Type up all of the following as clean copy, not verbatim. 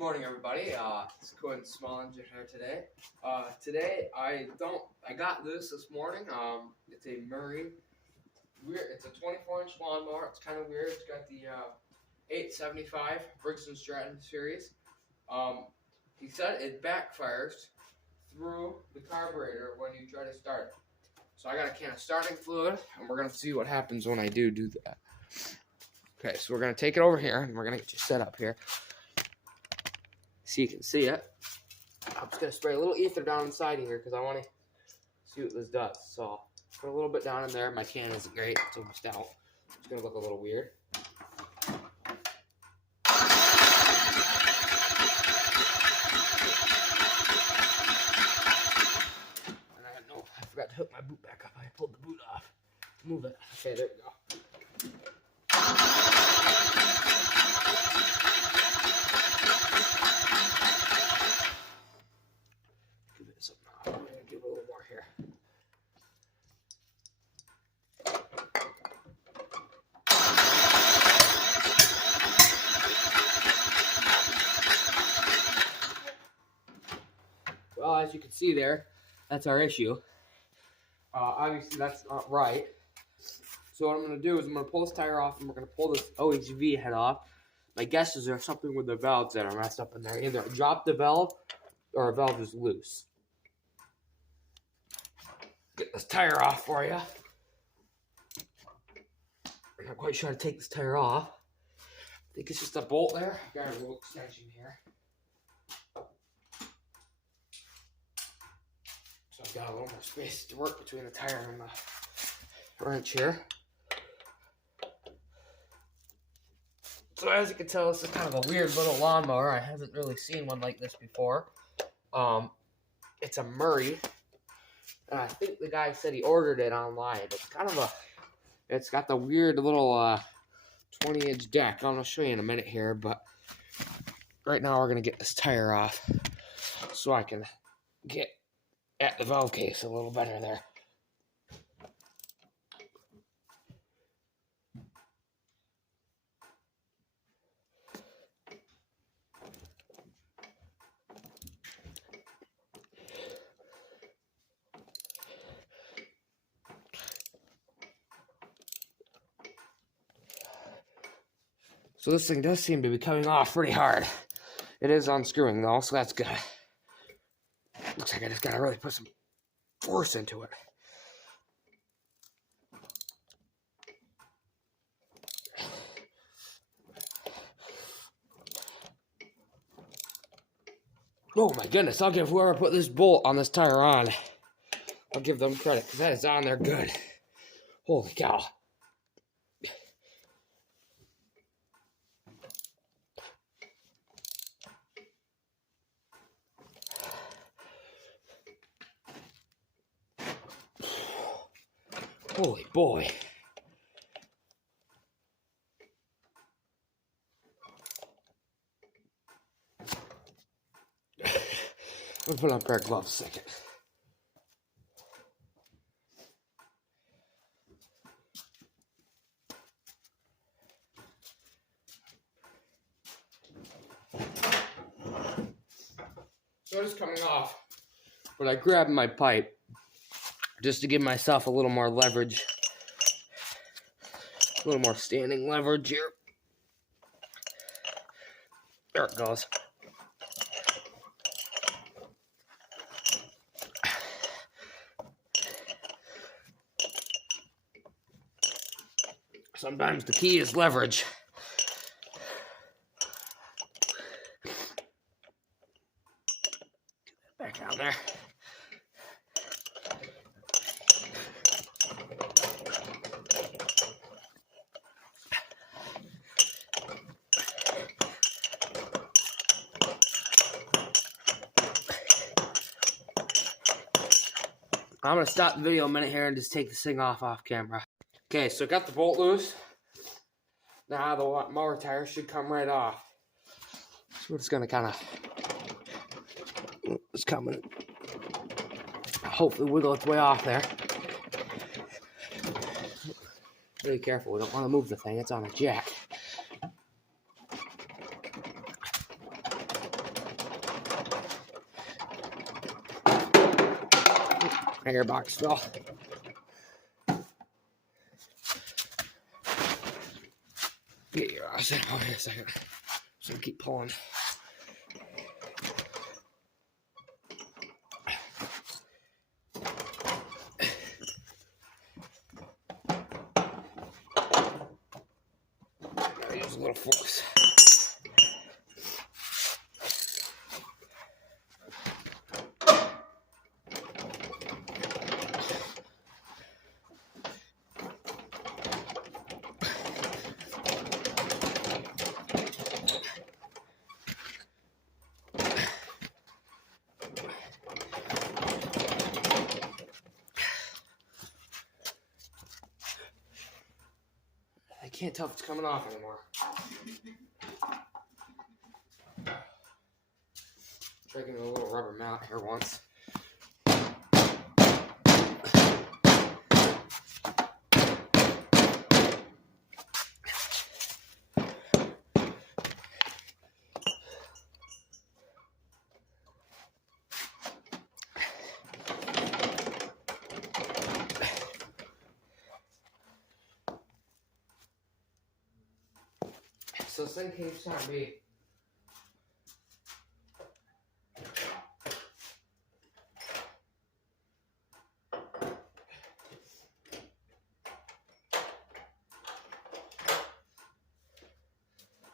morning, everybody. It's Quinn Smallinger here today. I got this morning. It's a Murray. It's a 24-inch lawnmower. It's kind of weird. It's got the 875 Briggs and Stratton series. He said it backfires through the carburetor when you try to start it. So I got a can of starting fluid, and we're gonna see what happens when I do that. Okay, so we're gonna take it over here, and we're gonna get you set up here, so you can see it. I'm just gonna spray a little ether down inside here because I want to see what this does. So put a little bit down in there. My can isn't great; it's almost out. It's gonna look a little weird. I forgot to hook my boot back up. I pulled the boot off. Move it. Okay, there we go. Give it some. I'm going to give it a little more here. Well, as you can see there, that's our issue. Obviously, that's not right. So what I'm going to do is I'm going to pull this tire off, and we're going to pull this OHV head off. My guess is there's something with the valves that are messed up in there. Either I dropped the valve, or a valve is loose. Get this tire off for you. I'm not quite sure how to take this tire off. I think it's just a bolt there. Got a little extension here. So I've got a little more space to work between the tire and the wrench here. So as you can tell, this is kind of a weird little lawnmower. I haven't really seen one like this before. It's a Murray. And I think the guy said he ordered it online. It's got the weird little 20-inch deck. I'm going to show you in a minute here, but right now we're going to get this tire off so I can get at the valve case a little better there. So this thing does seem to be coming off pretty hard. It is unscrewing though, so that's good. Looks like I just gotta really put some force into it. Oh my goodness, I'll give whoever put this bolt on this tire on, I'll give them credit, because that is on there good. Holy cow. Holy boy. I'm going to put on a pair of gloves a second. So it is coming off, but I grabbed my pipe just to give myself a little more leverage, a little more standing leverage here. There it goes. Sometimes the key is leverage. Get that back down there. I'm going to stop the video a minute here and just take this thing off camera. Okay, so I got the bolt loose. Now the mower tire should come right off. So we're just going to kind of, it's coming, hopefully wiggle its way off there. Really careful, we don't want to move the thing, it's on a jack. My airbox fell. Get your ass out here a second. Just gonna keep pulling. Gotta use a little force. I can't tell if it's coming off anymore. Try getting a little rubber mount here once. So this thing keeps trying to be.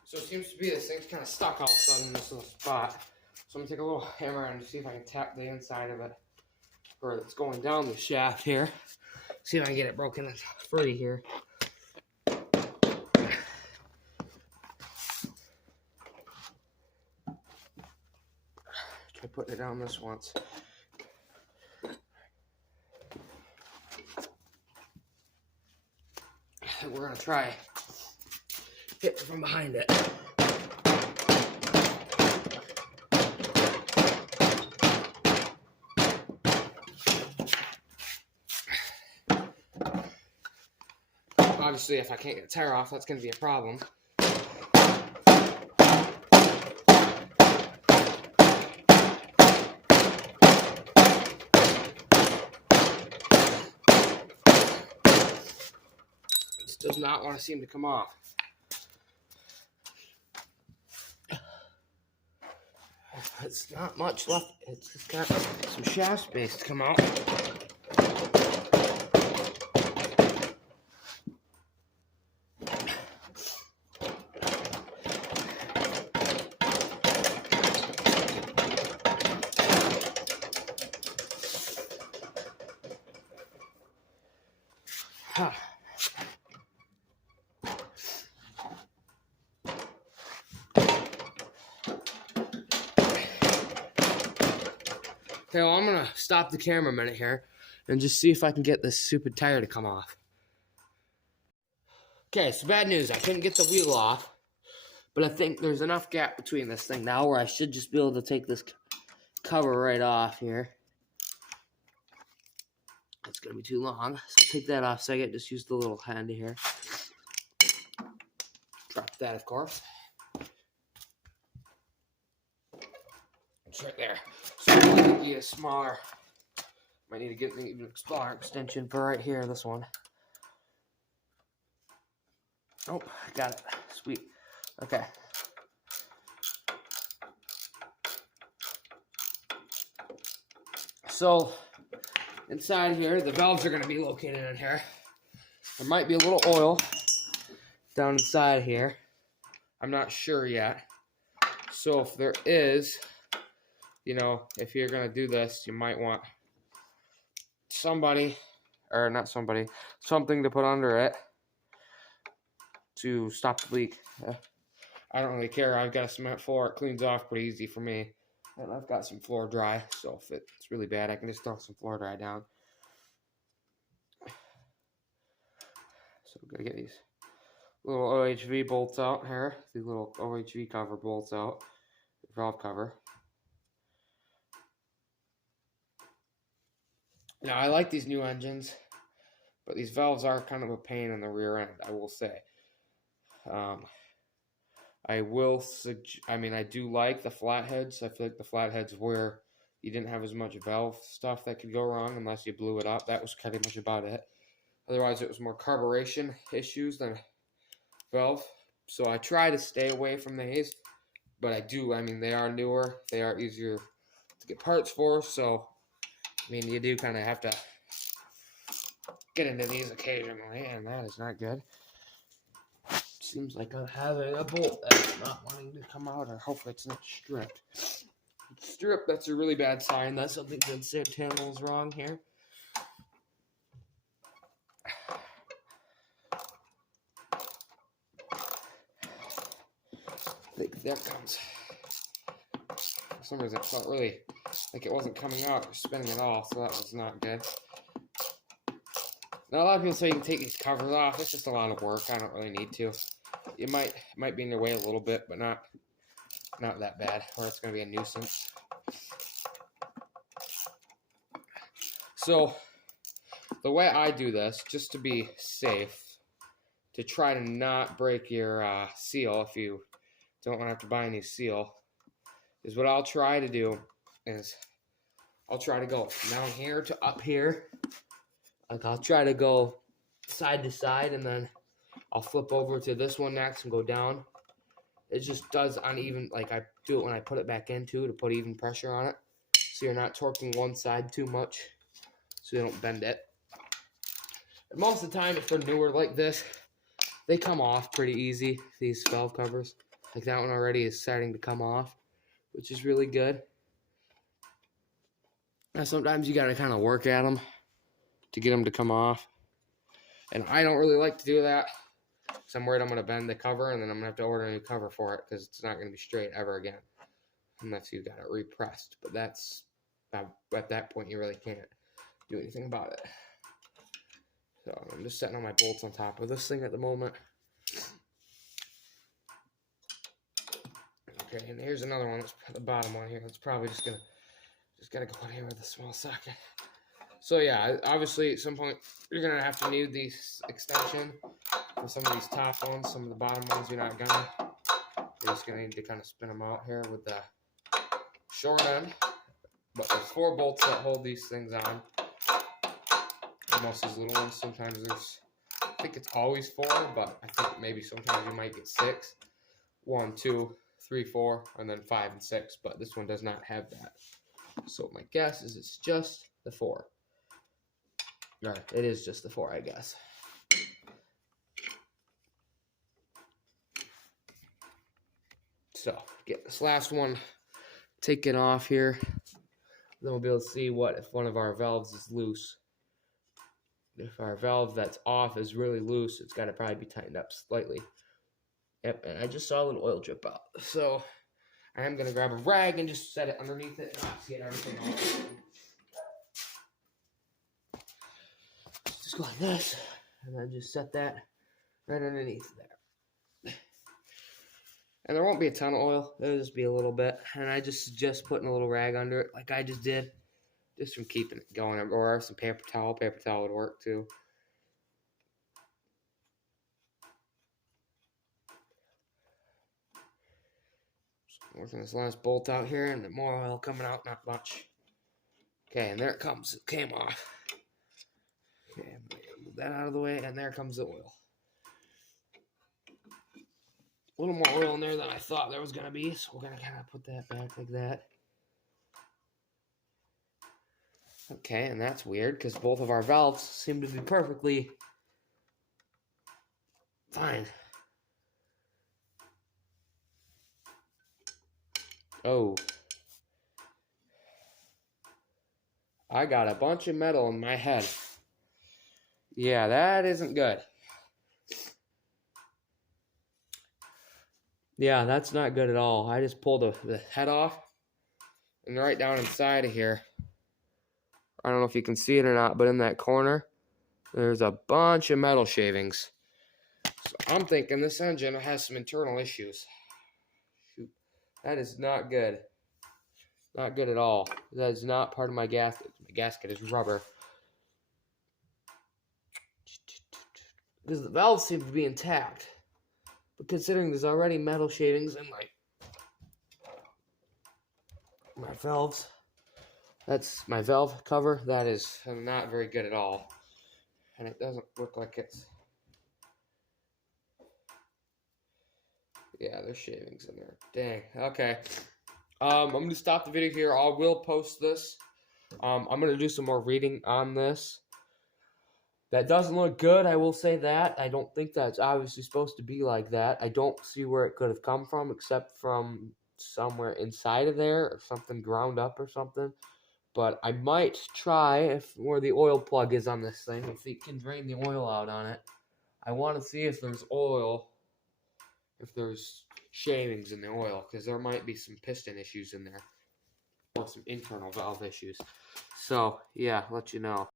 So it seems to be this thing's kind of stuck all of a sudden in this little spot. So I'm gonna take a little hammer and see if I can tap the inside of it, or it's going down the shaft here. See if I can get it broken free here. Try putting it down this once. We're gonna try hit from behind it. Obviously, if I can't get the tire off, that's gonna be a problem. This does not want to seem to come off. It's not much left. It's just got some shaft space to come out. Huh. Okay, well, I'm gonna stop the camera a minute here and just see if I can get this stupid tire to come off. Okay, so bad news. I couldn't get the wheel off, but I think there's enough gap between this thing now where I should just be able to take this cover right off here. It's gonna be too long, so take that off second. Just use the little handy here. Drop that, of course. It's right there. So I might need to get a smaller. Might need to get an even smaller extension for right here. This one. Oh, got it. Sweet. Okay. So inside here, the valves are going to be located in here. There might be a little oil down inside here. I'm not sure yet. So if there is, you know, if you're going to do this, you might want something to put under it to stop the leak. I don't really care. I've got a cement floor. It cleans off pretty easy for me. And I've got some floor dry, so if it's really bad, I can just throw some floor dry down. So I'm going to get these little OHV bolts out here. These little OHV cover bolts out. Valve cover. Now, I like these new engines, but these valves are kind of a pain in the rear end, I will say. I do like the flatheads. I feel like the flatheads wear you didn't have as much valve stuff that could go wrong unless you blew it up. That was kind of much about it. Otherwise, it was more carburation issues than valve. So I try to stay away from these, but I mean, they are newer. They are easier to get parts for. So, I mean, you do kind of have to get into these occasionally, and that is not good. Seems like I'm having a bolt that's not wanting to come out, or hopefully it's not stripped. Strip, that's a really bad sign. That's something that Santana is wrong here. I think there comes. For some reason, it felt really like it wasn't coming out or spinning at all, so that was not good. Now, a lot of people say you can take these covers off. It's just a lot of work. I don't really need to. It might be in your way a little bit, but not that bad, or it's going to be a nuisance. So, the way I do this, just to be safe, to try to not break your seal if you don't want to have to buy a new seal, is what I'll try to do is I'll try to go down here to up here. Like, I'll try to go side to side, and then I'll flip over to this one next and go down. It just does uneven, like I do it when I put it back in too, to put even pressure on it. So you're not torquing one side too much, so you don't bend it. And most of the time, if they're newer like this, they come off pretty easy, these valve covers. Like that one already is starting to come off, which is really good. Now sometimes you gotta kind of work at them to get them to come off. And I don't really like to do that, because I'm worried I'm going to bend the cover, and then I'm going to have to order a new cover for it, because it's not going to be straight ever again, unless you got it repressed. But that's, at that point, you really can't do anything about it. So I'm just setting all my bolts on top of this thing at the moment. Okay, and here's another one. Let's put the bottom one here. It's probably just gotta go in here with a small socket. So yeah, obviously at some point you're gonna have to need these extension for some of these top ones. Some of the bottom ones you're not gonna. You're just gonna need to kind of spin them out here with the short end. But there's 4 bolts that hold these things on. Most of these little ones, sometimes there's, I think it's always 4, but I think maybe sometimes you might get 6. 1, 2, 3, 4, and then 5 and 6. But this one does not have that. So my guess is it's just the 4. All right, it is just the 4, I guess. So get this last one taken off here. Then we'll be able to see what if one of our valves is loose. If our valve that's off is really loose, it's got to probably be tightened up slightly. Yep, and I just saw a little oil drip out. So I am going to grab a rag and just set it underneath it and get everything off. Just go like this, and then just set that right underneath there. And there won't be a ton of oil. It'll just be a little bit. And I just suggest putting a little rag under it like I just did. Just from keeping it going. Or some paper towel. Paper towel would work too. So working this last bolt out here, and the more oil coming out, not much. Okay, and there it comes. It came off. Okay, move that out of the way, and there comes the oil. A little more oil in there than I thought there was going to be, so we're going to kind of put that back like that. Okay, and that's weird, because both of our valves seem to be perfectly fine. Oh. I got a bunch of metal in my head. Yeah, that isn't good. Yeah, that's not good at all. I just pulled the head off, and right down inside of here, I don't know if you can see it or not, but in that corner, there's a bunch of metal shavings. So I'm thinking this engine has some internal issues. Shoot, that is not good. Not good at all. That is not part of my gasket. My gasket is rubber. Because the valves seem to be intact. But considering there's already metal shavings in my valves, That's my valve cover. That is not very good at all. And it doesn't look like it's... Yeah, there's shavings in there. Dang. Okay. I'm going to stop the video here. I will post this. I'm going to do some more reading on this. That doesn't look good, I will say that. I don't think that's obviously supposed to be like that. I don't see where it could have come from, except from somewhere inside of there, or something ground up or something. But I might try where the oil plug is on this thing, if it can drain the oil out on it. I want to see if there's oil, if there's shavings in the oil, because there might be some piston issues in there, or some internal valve issues. So, yeah, let you know.